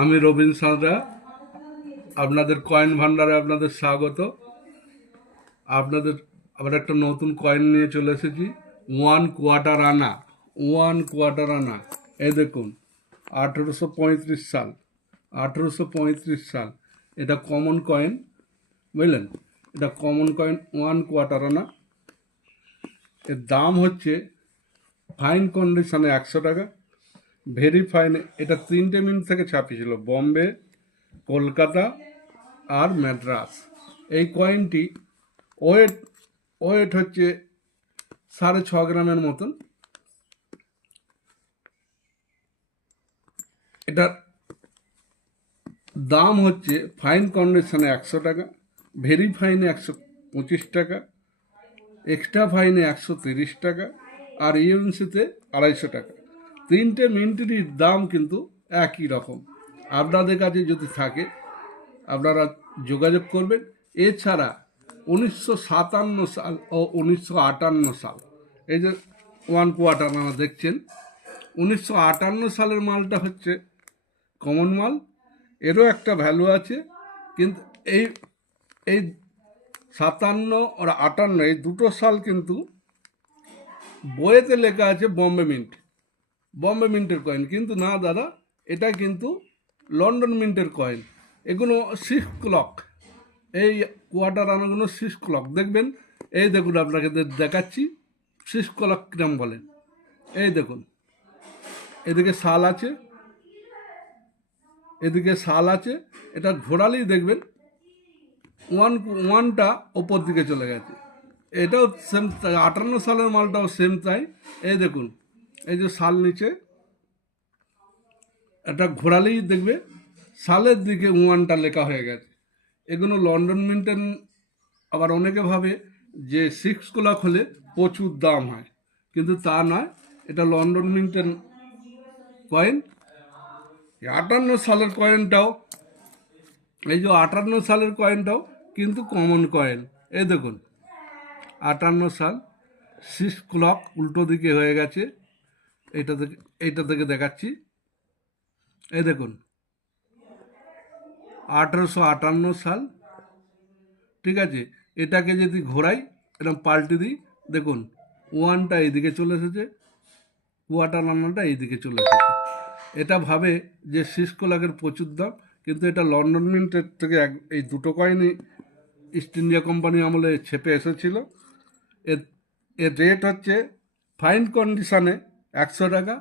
আমি রবিন সাঁতরা, আপনাদের কয়েন ভান্ডারে আপনাদের স্বাগত। আপনাদের আবার একটা নতুন কয়েন নিয়ে চলে এসেছি, 1 কোয়ার্টার আনা। 1 কোয়ার্টার আনা, এই দেখুন, 1835 সাল। 1835 সাল, এটা কমন কয়েন, বুঝলেন? এটা কমন কয়েন 1 কোয়ার্টার আনা। এর দাম হচ্ছে ফাইন কন্ডিশনে 100 টাকা, ভেরি ফাইন। এটা 3টে মিন্ট থেকে ছাপিয়েছিল, বম্বে, কলকাতা আর ম্যাড্রাস। এই কয়েনটি ওয়েট ওয়েট হচ্ছে 6.5 গ্রামের মতন। এটার দাম হচ্ছে ফাইন কন্ডিশনে 100 টাকা, ভেরি ফাইনে 125 টাকা, এক্সট্রা ফাইনে 130 টাকা, আর ইউএনসিতে 250 টাকা। 3টে মিন্টেরই দাম কিন্তু একই রকম। আপনাদের কাছে যদি থাকে আপনারা যোগাযোগ করবেন। এছাড়া 1957 সাল ও 1958 সাল, এই যে 1 কোয়ার্টার দেখছেন, 1958 সালের মালটা হচ্ছে কমন মাল, এরও একটা ভ্যালু আছে। কিন্তু এই এই 57 আর 58, এই দুটো সাল কিন্তু বইয়েতে লেখা আছে বম্বে মিন্ট, বম্বে মিন্টের কয়েন। কিন্তু না দাদা, এটা কিন্তু লন্ডন মিন্টের কয়েন। এগুলো 6 ক্লক, এই কোয়ার্টার আনাগুলো 6 ক্লক। দেখবেন, এই দেখুন, আপনাকে দেখাচ্ছি 6 ক্লক কিরম বলেন। এই দেখুন, এদিকে শাল আছে, এদিকে শাল আছে। এটা ঘোরালেই দেখবেন ওয়ানটা ওপর দিকে চলে গেছে। এটাও সেম, 58 সালের মালটাও সেম তাই। এই দেখুন, এই যে শাল নিচে, এটা ঘোরালেই দেখবে সালের দিকে ওয়ানটা লেখা হয়ে গেছে। এগুলো লন্ডন মিন্টের। আবার অনেকে ভাবে যে 6 ক্লক হলে প্রচুর দাম হয়, কিন্তু তা নয়। এটা লন্ডন মিন্টের কয়েন। 58 সালের কয়েনটাও, এই যে 58 সালের কয়েনটাও কিন্তু কমন কয়েন। এই দেখুন, 58 সাল, 6 ক্লক উল্টো দিকে হয়ে গেছে। এইটা থেকে দেখাচ্ছি। এই দেখুন, 1858 সাল, ঠিক আছে। এটাকে যদি ঘোরাই, এরকম পাল্টে দিই, দেখুন ওয়ানটা এইদিকে চলে এসেছে, কোয়ার্টার আনাটা এইদিকে চলে এসেছে। এটা ভাবে যে 6 ক্লকের প্রচুর দাম, কিন্তু এটা লন্ডন মিন্টের থেকে এই দুটো কয়েনই ইস্ট ইন্ডিয়া কোম্পানি আমলে ছেপে এসেছিল। এর এর রেট হচ্ছে ফাইন কন্ডিশনে 100 টাকা,